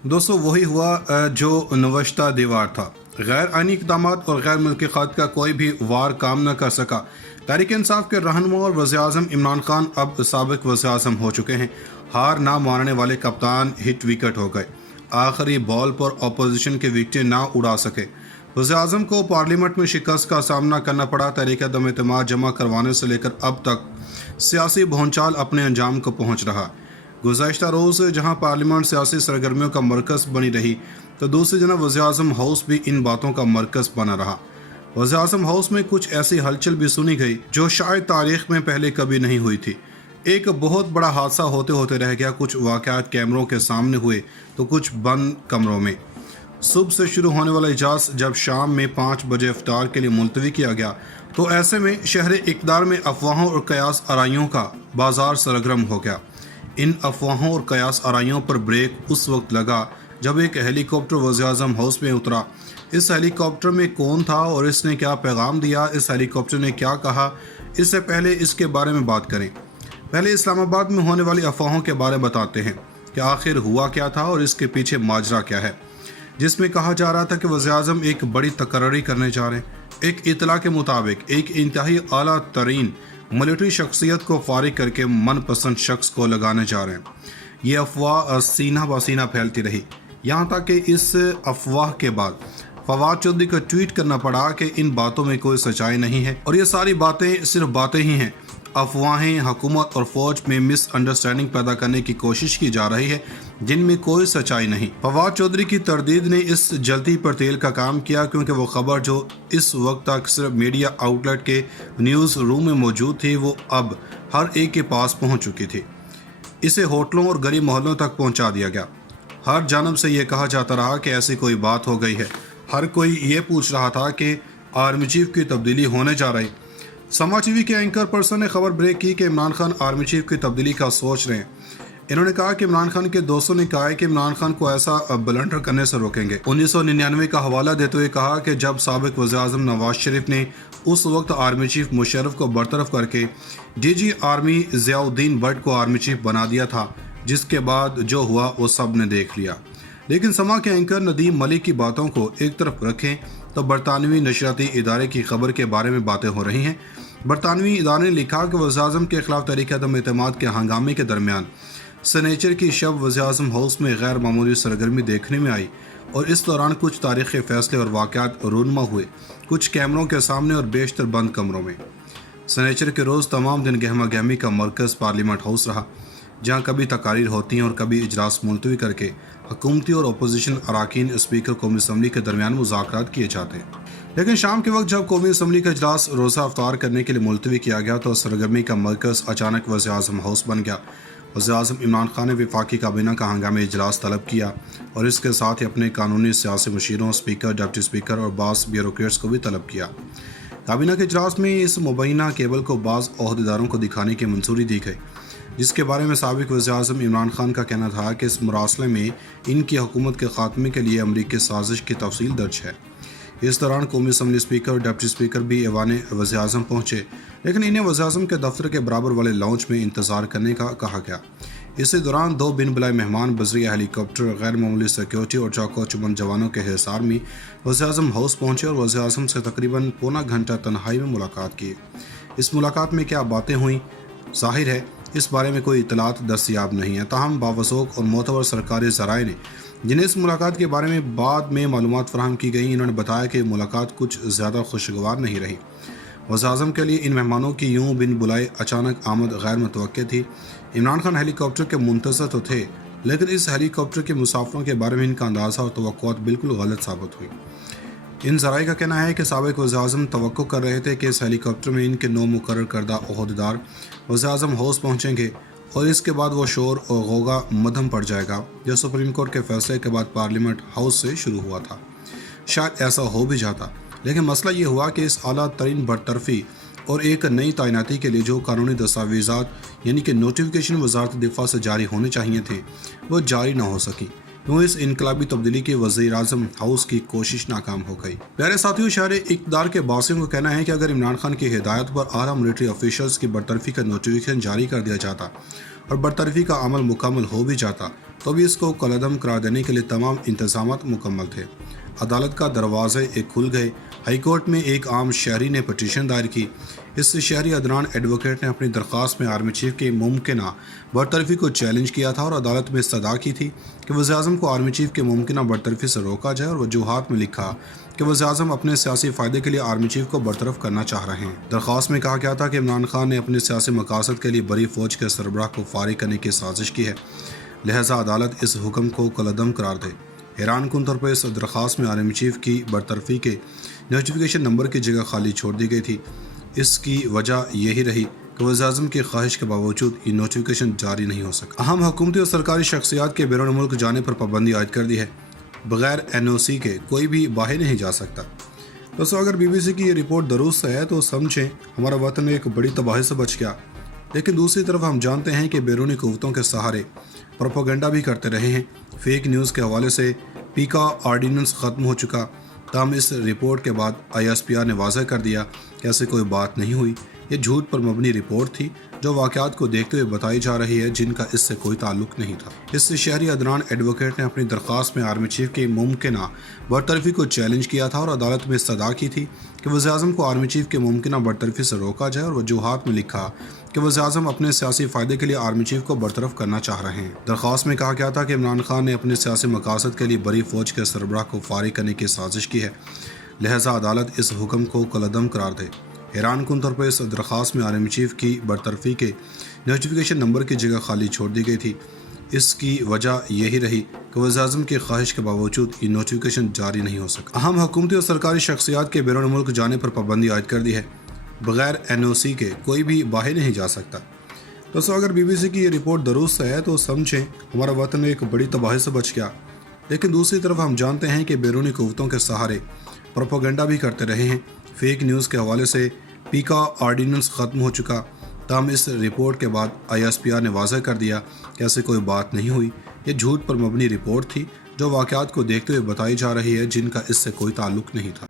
दोस्तों वही हुआ जो नवश्ता दीवार था। गैर आइनी इक़दाम और गैर मुल्की क़द का कोई भी वार काम न कर सका। तहरीक इंसाफ के रहनुमा और वज़ीर-ए-आज़म इमरान खान अब साबिक़ वज़ीर-ए-आज़म हो चुके हैं। हार ना मानने वाले कप्तान हिट विकेट हो गए। आखिरी बॉल पर अपोजिशन के विकेटें ना उड़ा सके। वज़ीर-ए-आज़म को पार्लियामेंट में शिकस्त का सामना करना पड़ा। तहरीक अदम एतमाद जमा करवाने से लेकर अब तक सियासी भौंचाल अपने अंजाम को पहुँच रहा। गुज़श्ता रोज़ जहाँ पार्लियामेंट सियासी सरगर्मियों का मरकज़ बनी रही, तो दूसरी जगह वज़ीर-ए-आज़म हाउस भी इन बातों का मरकज़ बना रहा। वज़ीर-ए-आज़म हाउस में कुछ ऐसी हलचल भी सुनी गई जो शायद तारीख़ में पहले कभी नहीं हुई थी। एक बहुत बड़ा हादसा होते होते रह गया। कुछ वाक़यात कैमरों के सामने हुए तो कुछ बंद कमरों में। सुबह से शुरू होने वाला इजलास जब शाम में 5 बजे इफ्तार के लिए मुलतवी किया गया, तो ऐसे में शहर इक़्तिदार में अफवाहों और कयास आराइयों का बाजार सरगर्म हो गया। इन अफवाहों और कयास आराइयों पर ब्रेक उस वक्त लगा जब एक हेलीकॉप्टर वज़ीर-ए-आज़म हाउस में उतरा। इस हेलीकॉप्टर में कौन था और इसने क्या पैगाम दिया, इस हेलीकॉप्टर ने क्या कहा, इससे पहले इसके बारे में बात करें। पहले इस्लामाबाद में होने वाली अफवाहों के बारे में बताते हैं कि आखिर हुआ क्या था और इसके पीछे माजरा क्या है, जिसमें कहा जा रहा था कि वज़ीर-ए-आज़म एक बड़ी तकर्री करने जा रहे हैं। एक इतला के मुताबिक एक इंतहाई आला तरीन मिलिट्री शख्सियत को फारिग करके मनपसंद शख्स को लगाने जा रहे हैं। ये अफवाह सीना बसीना फैलती रही, यहाँ तक कि इस अफवाह के बाद फवाद चौधरी को ट्वीट करना पड़ा कि इन बातों में कोई सच्चाई नहीं है और ये सारी बातें सिर्फ बातें ही हैं। अफवाहें हुकूमत और फौज में मिसअंडरस्टैंडिंग पैदा करने की कोशिश की जा रही है जिनमें कोई सच्चाई नहीं। फवाद चौधरी की तरदीद ने इस जलती पर तेल का काम किया, क्योंकि वो खबर जो इस वक्त तक सिर्फ मीडिया आउटलेट के न्यूज़ रूम में मौजूद थी वो अब हर एक के पास पहुंच चुकी थी। इसे होटलों और गली मोहल्लों तक पहुंचा दिया गया। हर जानब से ये कहा जाता रहा कि ऐसी कोई बात हो गई है। हर कोई ये पूछ रहा था कि आर्मी चीफ की तब्दीली होने जा रही। समा टीवी के एंकर पर्सन ने खबर ब्रेक की कि इमरान खान आर्मी चीफ की तब्दीली का सोच रहे हैं। इन्होंने कहा कि इमरान खान के दोस्तों ने कहा है कि इमरान खान को ऐसा ब्लंडर करने से रोकेंगे। 1999 का हवाला देते हुए कहा कि जब साबिक वज़ीर-ए-आज़म नवाज शरीफ ने उस वक्त आर्मी चीफ मुशर्रफ को बरतरफ करके डीजी आर्मी ज़ियाउद्दीन भट्ट को आर्मी चीफ बना दिया था, जिसके बाद जो हुआ वो सब ने देख लिया। लेकिन समा के एंकर नदीम मलिक की बातों को एक तरफ रखें तो बरतानवी नशरियाती इदारे की खबर के बारे में बातें हो रही हैं। बरतानवी इदारे ने लिखा कि वज़ीर-ए-आज़म के खिलाफ तहरीक अदम एतमाद के हंगामे के दरमियान सनेचर की शब वज़ीर-ए-आज़म हाउस में गैर मामूली सरगर्मी देखने में आई और इस दौरान कुछ तारीख़ी फ़ैसले और वाक़यात रूनमा हुए, कुछ कैमरों के सामने और बेशतर बंद कमरों में। सनेचर के रोज़ तमाम दिन गहमा गहमी का मरकज़ पार्लियामेंट हाउस रहा, जहाँ कभी तकारीर होती हैं और कभी इजलास मुलतवी करके हुकूमती और अपोजिशन अरकान स्पीकर कौमी असम्बली के दरमियान मुज़ाकरात किए जाते हैं। लेकिन शाम के वक्त जब कौमी असम्बली का इजलास रोज़ा अफ्तार करने के लिए मुलतवी किया गया तो सरगर्मी का मरकज़ अचानक वज़ीर-ए-आज़म हाउस बन गया। वज़ीर-ए-आज़म इमरान खान ने वफाकी काबीना का हंगामी इजलास तलब किया और इसके साथ ही अपने कानूनी सियासी मशीरों, स्पीकर, डिप्टी स्पीकर और बास ब्यूरोक्रेट्स को भी तलब किया। काबीना के इजलास में इस मुबैना केबल को बाज़ ओहदेदारों को दिखाने की मंजूरी दी गई, जिसके बारे में साबिक वज़ीर-ए-आज़म इमरान खान का कहना था कि इस मुरासले में इनकी हुकूमत के खात्मे के लिए अमरीकी साजिश की तफसील दर्ज है। इस दौरान कौमी असम्बली स्पीकर और डिप्टी स्पीकर भी ऐवान वज़ीर-ए-आज़म पहुँचे, लेकिन इन्हें वज़ीर-ए-आज़म के दफ्तर के बराबर वाले लाउंज में इंतज़ार करने का कहा गया। इसी दौरान 2 बिन बुलाए मेहमान बजरिया हेलीकॉप्टर, गैर मामूली सिक्योरिटी और चाको चुमन जवानों के हिसार में वज़ीर-ए-आज़म हाउस पहुँचे और वज़ीर-ए-आज़म से तकरीबन पौना घंटा तन्हाई में मुलाकात की। इस मुलाकात में क्या बातें हुई, ज़ाहिर है इस बारे में कोई इतलात दस्तयाब नहीं है। ताहम बावसूख और मोतबर सरकारी ज़राए ने जिन्हें इस मुलाकात के बारे में बाद में मालूमात फराहम की गई, इन्होंने बताया कि मुलाकात कुछ ज़्यादा खुशगवार नहीं रही। वज़ीर-ए-आज़म के लिए इन मेहमानों की यूं बिन बुलाए अचानक आमद गैर मुतवक्के थी। इमरान खान हेलीकॉप्टर के मुंतज़र तो थे, लेकिन इस हेलीकॉप्टर के मुसाफिरों के बारे में इनका अंदाज़ा और तवक्कुआत बिल्कुल गलत साबित हुई। इन ज़राए का कहना है कि साबिक वज़ीर-ए-आज़म तवक्को कर रहे थे कि इस हेलीकॉप्टर में इनके 9 मुकर्रर करदा ओहदेदार वज़ीर-ए-आज़म हाउस पहुँचेंगे और इसके बाद वो शोर और गोगा मद्धम पड़ जाएगा जो सुप्रीम कोर्ट के फैसले के बाद पार्लियामेंट हाउस से शुरू हुआ था। शायद ऐसा हो भी जाता, लेकिन मसला ये हुआ कि इस आला तरीन बरतरफी और एक नई तैनाती के लिए जो कानूनी दस्तावेज़ात यानी कि नोटिफिकेशन वज़ारत दिफा से जारी होने चाहिए थे वो जारी ना हो सकी। यूँ इस इनकलाबी तब्दीली की वज़ीर-ए-आज़म हाउस की कोशिश नाकाम हो गई। प्यारे साथियों, शहर इक़्तिदार के बासियों का कहना है कि अगर इमरान खान की हिदायत पर आला मिलिट्री ऑफिशल्स की बरतरफी का नोटिफिकेशन जारी कर दिया जाता और बरतरफी का अमल मुकम्मल हो भी जाता तो भी इसको कलअदम करार देने के लिए तमाम इंतजामात मुकम्मल थे। अदालत का दरवाजे एक खुल गए। हाई कोर्ट में एक आम शहरी ने पटिशन दायर की। इस शहरी अदनान एडवोकेट ने अपनी दरख्वास्त में आर्मी चीफ की मुमकिना बरतरफी को चैलेंज किया था और अदालत में इस्तदा की थी कि वज़ीर-ए-आज़म को आर्मी चीफ की मुमकिना बरतरफी से रोका जाए और वजूहात में लिखा कि वज़ीर-ए-आज़म अपने सियासी फ़ायदे के लिए आर्मी चीफ को बरतरफ करना चाह रहे हैं। दरख्वास्त में कहा गया था कि इमरान खान ने अपने सियासी मकासद के लिए बड़ी फ़ौज के सरबराह को फारिग करने की साजिश की है, लिहाजा अदालत इस हुक्म को कलअदम करार दे। हैरान कुन तौर पर इस दरख्वास्त में आर्मी चीफ की बरतरफी के नोटिफिकेशन नंबर की जगह खाली छोड़ दी गई थी। इसकी वजह यही रही कि वज़ीर-ए-आज़म की ख्वाहिश के बावजूद ये नोटिफिकेशन जारी नहीं हो सका। अहम हुकूमती और सरकारी शख्सियात के बैरून मुल्क जाने पर पाबंदी आयद कर दी है। बगैर NOC के कोई भी बाहर नहीं जा सकता। दोस्तों, अगर BBC की ये रिपोर्ट दुरुस्त है तो समझें हमारा वतन एक बड़ी तबाही से बच गया। लेकिन दूसरी तरफ हम जानते हैं कि बैरूनी कुव्वतों के सहारे प्रोपेगेंडा भी करते रहे हैं। फेक न्यूज़ के हवाले से पीका ऑर्डिनेंस ख़त्म हो चुका। तमाम इस रिपोर्ट के बाद ISPR ने वाज़ह कर दिया कि ऐसी कोई बात नहीं हुई। ये झूठ पर मबनी रिपोर्ट थी जो वाक़यात को देखते हुए बताई जा रही है, जिनका इससे कोई ताल्लुक नहीं था। इस शहरी अदनान एडवोकेट ने अपनी दरख्वास्त में आर्मी चीफ की मुमकिना बरतरफी को चैलेंज किया था और अदालत में इस्तदा की थी कि वज़ीर-ए-आज़म को आर्मी चीफ की मुमकिना बरतरफी से रोका जाए और वजूहात में लिखा कि वज़ीर-ए-आज़म अपने सियासी फ़ायदे के लिए आर्मी चीफ को बरतरफ करना चाह रहे हैं। दरख्वास्त में कहा गया था कि इमरान खान ने अपने सियासी मकासद के लिए बड़ी फ़ौज के सरबराह को फारिग करने की साजिश की है, लिहाजा अदालत इस हुक्म को कलअदम करार दे। हैरान कुन तौर पर इस दरख्वास्त में आर्मी चीफ की बरतरफी के नोटिफिकेशन नंबर की जगह खाली छोड़ दी गई थी। इसकी वजह यही रही कि वज़ीर-ए-आज़म की ख्वाहिश के बावजूद ये नोटिफिकेशन जारी नहीं हो सका। अहम हुकूमती और सरकारी शख्सियात के बैरून मुल्क जाने पर पाबंदी आयद कर दी है। बगैर NOC के कोई भी बाहर नहीं जा सकता। दोस्तों, अगर BBC की ये रिपोर्ट दुरुस्त है तो समझें हमारा वतन एक बड़ी तबाही से बच गया। लेकिन दूसरी तरफ हम जानते हैं कि बैरूनी कुव्वतों के सहारे प्रोपेगेंडा भी करते रहे हैं। फेक न्यूज़ के हवाले से पीका ऑर्डिनेंस ख़त्म हो चुका। तमाम इस रिपोर्ट के बाद ISPR ने वाज़ह कर दिया कि ऐसी कोई बात नहीं हुई। ये झूठ पर मबनी रिपोर्ट थी जो वाक़यात को देखते हुए बताई जा रही है, जिनका इससे कोई ताल्लुक नहीं था।